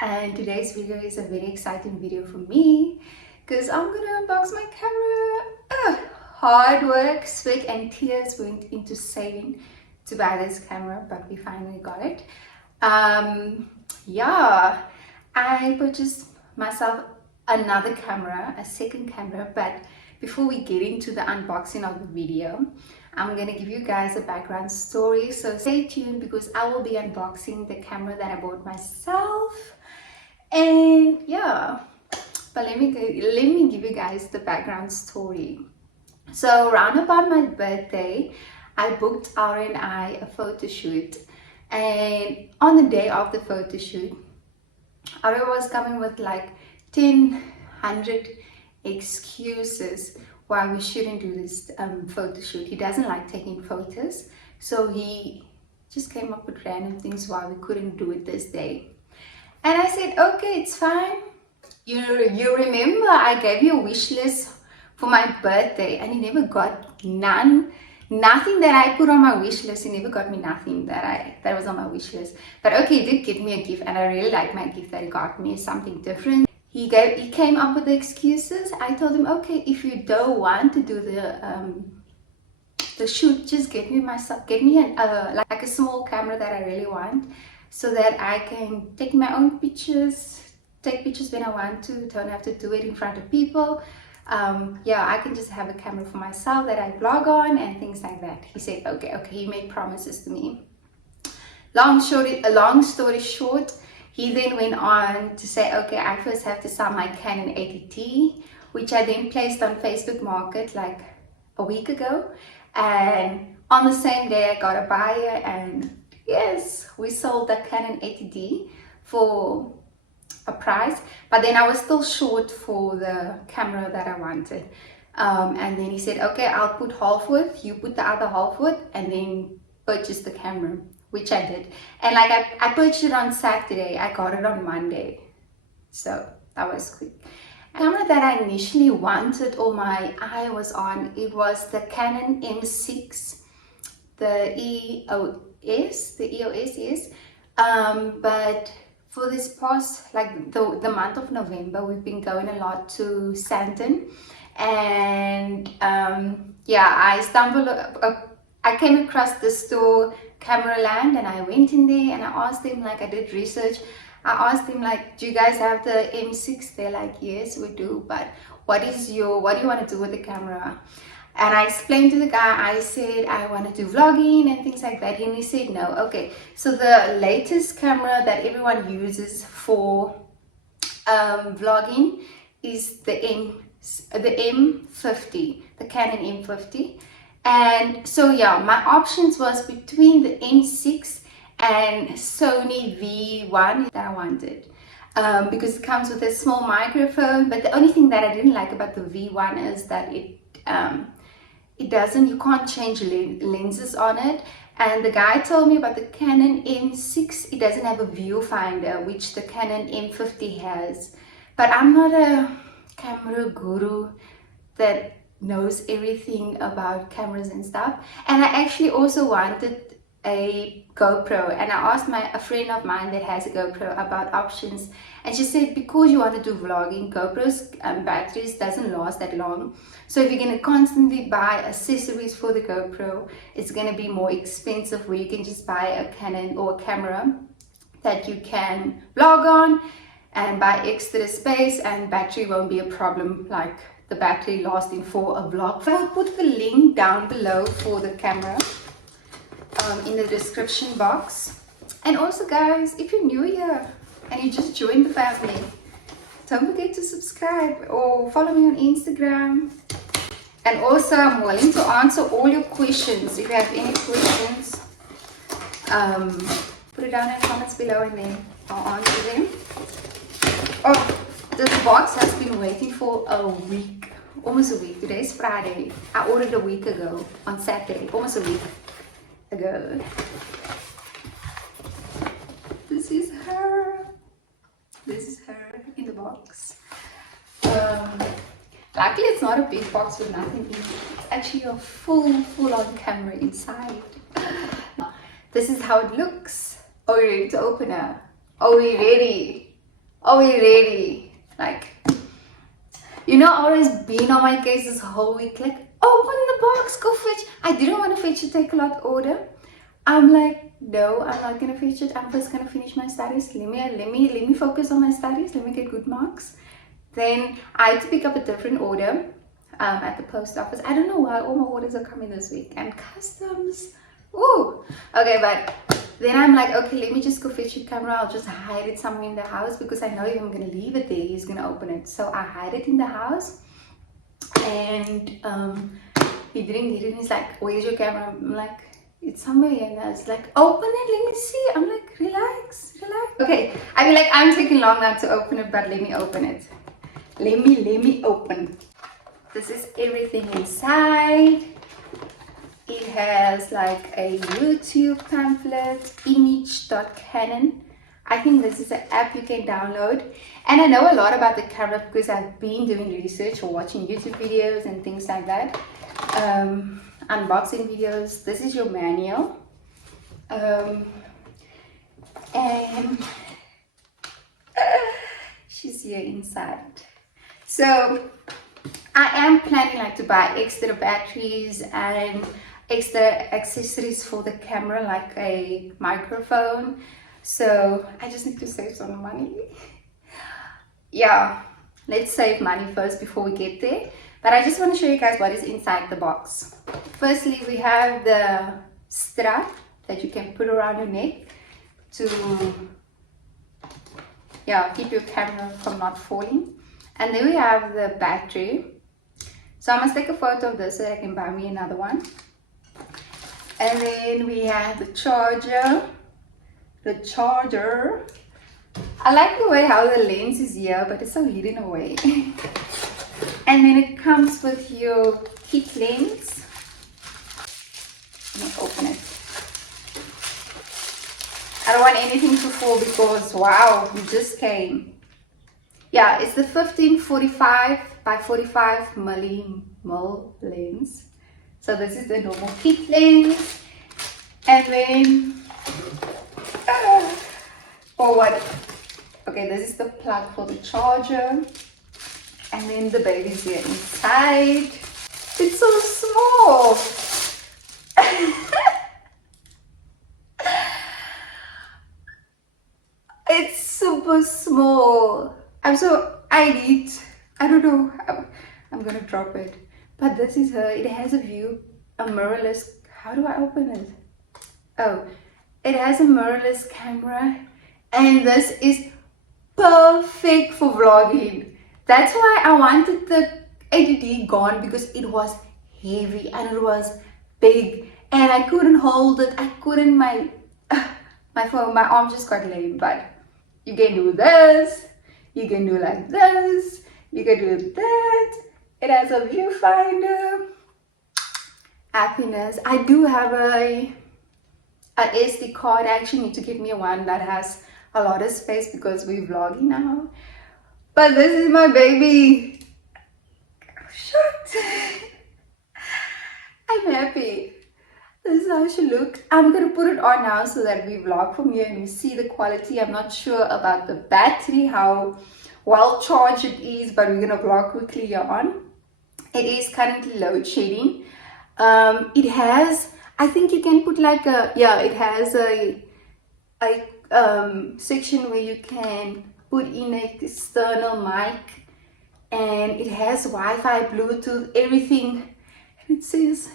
And today's video is a very exciting video for me because I'm gonna unbox my camera. Hard work, sweat and tears went into saving to buy this camera, but we finally got it. Yeah, I purchased myself another camera, a second camera, but before we get into the unboxing of the video, I'm gonna give you guys a background story, so stay tuned because I will be unboxing the camera that I bought myself. And yeah, but let me give you guys the background story. So around about my birthday, I booked Aura and I a photo shoot, and on the day of the photo shoot, Aura was coming with like 100 excuses why we shouldn't do this photo shoot. He doesn't like taking photos, so he just came up with random things why we couldn't do it this day. And I said, okay, it's fine. You remember I gave you a wish list for my birthday and he never got nothing that I put on my wish list. He never got me nothing that was on my wish list. But okay, he did get me a gift, and I really like my gift that he got me, something different. He came up with the excuses. I told him, okay, if you don't want to do the shoot, just get me like a small camera that I really want, so that I can take my own pictures, take pictures when I want to, don't have to do it in front of people. Yeah, I can just have a camera for myself that I vlog on and things like that. He said, okay, he made promises to me. Long story short, he then went on to say, okay, I first have to sell my Canon 80T, which I then placed on Facebook Market like a week ago. And on the same day, I got a buyer, and yes, we sold the Canon 80D for a price, but then I was still short for the camera that I wanted. And then he said, okay, I'll put half worth, you put the other half worth, and then purchase the camera, which I did. And like I purchased it on Saturday, I got it on Monday, so that was quick. The camera that I initially wanted, or my eye was on, it was the Canon M6, the EOS, yes. But for this past, like the month of November, we've been going a lot to Sandton, and yeah, I came across the store Cameraland, and I went in there and I asked them, like, I did research. I asked them, like, do you guys have the M6? They're like, yes, we do, but what do you want to do with the camera? And I explained to the guy, I said I want to do vlogging and things like that, and he said no. Okay, so the latest camera that everyone uses for vlogging is the M50, the Canon M50. And so yeah, my options was between the M6 and Sony V1 that I wanted, because it comes with a small microphone. But the only thing that I didn't like about the V1 is that you can't change lenses on it. And the guy told me about the Canon M6, it doesn't have a viewfinder, which the Canon M50 has. But I'm not a camera guru that knows everything about cameras and stuff. And I actually also wanted a GoPro, and I asked a friend of mine that has a GoPro about options, and she said because you want to do vlogging, GoPro's batteries doesn't last that long. So if you're going to constantly buy accessories for the GoPro, it's going to be more expensive, where you can just buy a Canon or a camera that you can vlog on and buy extra space, and battery won't be a problem, like the battery lasting for a vlog. I'll put the link down below for the camera in the description box. And also guys, if you're new here and you just joined the family, don't forget to subscribe or follow me on Instagram. And also I'm willing to answer all your questions. If you have any questions, put it down in the comments below and then I'll answer them. Oh, this box has been waiting for a week, almost a week. Today is Friday. I ordered a week ago on Saturday, almost a week ago. This is her. This is her in the box. Luckily it's not a big box with nothing in it. It's actually a full-on camera inside. This is how it looks. Are we ready to open her? Are we ready? Are we ready? Like, you know, I've always been on my case this whole week, like, open the box, go fetch. I didn't want to fetch it, take a lot order. I'm like, no, I'm not gonna fetch it. I'm first gonna finish my studies. Let me focus on my studies. Let me get good marks. Then I had to pick up a different order at the post office. I don't know why all my orders are coming this week. And customs. Ooh. Okay, but then I'm like, okay, let me just go fetch your camera. I'll just hide it somewhere in the house because I know if I'm gonna leave it there, he's gonna open it. So I hide it in the house. And he didn't get it. He's like, where's your camera? I'm like, it's somewhere here. And I was like, open it, let me see. I'm like, relax. Okay, I mean, like, I'm taking long now to open it, but let me open it. Let me open. This is everything inside. It has like a YouTube pamphlet, image.canon. I think this is an app you can download. And I know a lot about the camera because I've been doing research or watching YouTube videos and things like that. Unboxing videos. This is your manual. And she's here inside. So I am planning like to buy extra batteries and extra accessories for the camera, like a microphone. So I just need to save some money. Yeah, let's save money first before we get there. But I just want to show you guys what is inside the box. Firstly, we have the strap that you can put around your neck to keep your camera from not falling. And then we have the battery. So I must take a photo of this so that I can buy me another one. And then we have the charger. I like the way how the lens is here, but it's so hidden away. And then it comes with your kit lens. Let me open it. I don't want anything to fall because wow, it just came. Yeah, it's the 1545 by 45 millimil lens. So this is the normal kit lens. And then okay, this is the plug for the charger. And then the baby's here inside. It's so small. It's super small. I don't know. I'm gonna drop it. But this is her. It has a view, a mirrorless. How do I open it? Oh, it has a mirrorless camera. And this is perfect for vlogging. That's why I wanted the ADD gone, because it was heavy and it was big and I couldn't hold it. I couldn't, my phone, my arm just got lame. But you can do this, you can do like this, you can do that. It has a viewfinder. Happiness. I do have a SD card. I actually need to get me one that has a lot of space because we're vlogging now. But this is my baby. Shut. I'm happy. This is how she looks. I'm gonna put it on now so that we vlog from here and we see the quality. I'm not sure about the battery, how well charged it is, but we're gonna vlog quickly here on. It is currently load shedding. It has, I think you can put like a, it has a section where you can put in an external mic, and it has Wi-Fi, Bluetooth, everything. And it says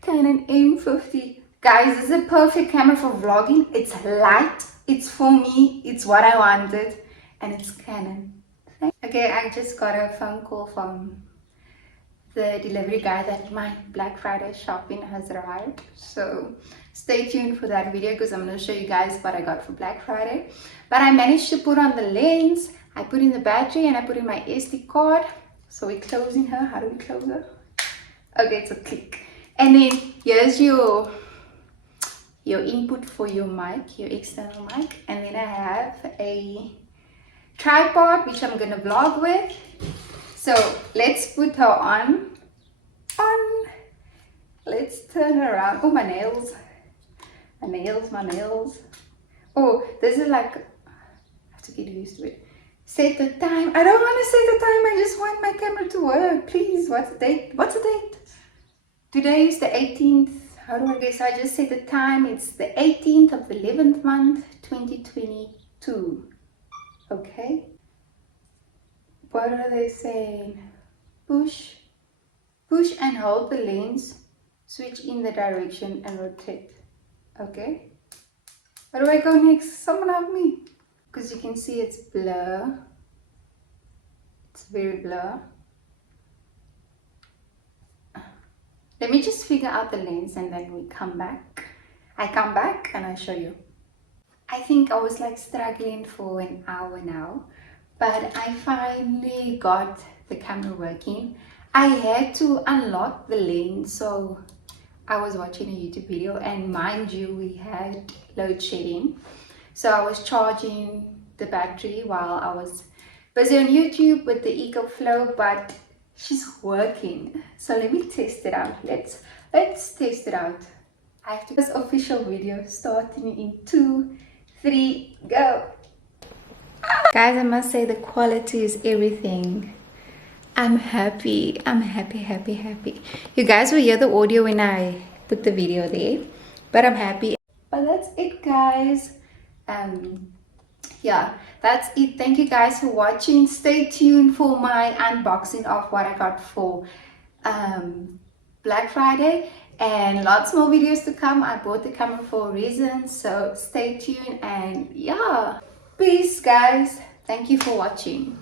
Canon M50. Guys, this is a perfect camera for vlogging. It's light, it's for me, it's what I wanted, and it's Canon. Okay, I just got a phone call from the delivery guy that my Black Friday shopping has arrived. So stay tuned for that video because I'm going to show you guys what I got for Black Friday. But I managed to put on the lens, I put in the battery, and I put in my SD card. So we're closing her. How do we close her? Okay, it's a click. And then here's your input for your mic, your external mic. And then I have a tripod which I'm gonna vlog with. So let's put her on. Let's turn her around. Oh, my nails. Oh, this is like, I have to get used to it. Set the time. I don't want to set the time. I just want my camera to work. Please, what's the date? What's the date? Today is the 18th. How do I guess? I just set the time. It's the 18th of the 11th month, 2022. Okay. What are they saying? Push and hold the lens. Switch in the direction and rotate. Okay. Where do I go next? Someone help me. Because you can see it's blur. It's very blur. Let me just figure out the lens and then we come back. I come back and I show you. I think I was like struggling for an hour now, but I finally got the camera working. I had to unlock the lens, so I was watching a YouTube video, and mind you, we had load shedding. So I was charging the battery while I was busy on YouTube with the EcoFlow, but she's working. So let me test it out. Let's test it out. I have to this official video starting in 2, 3, go. Guys, I must say the quality is everything. I'm happy. I'm happy. You guys will hear the audio when I put the video there, but I'm happy. But that's it, guys. Yeah, that's it. Thank you guys for watching. Stay tuned for my unboxing of what I got for Black Friday, and lots more videos to come. I bought the camera for a reason, so stay tuned. And yeah, peace, guys. Thank you for watching.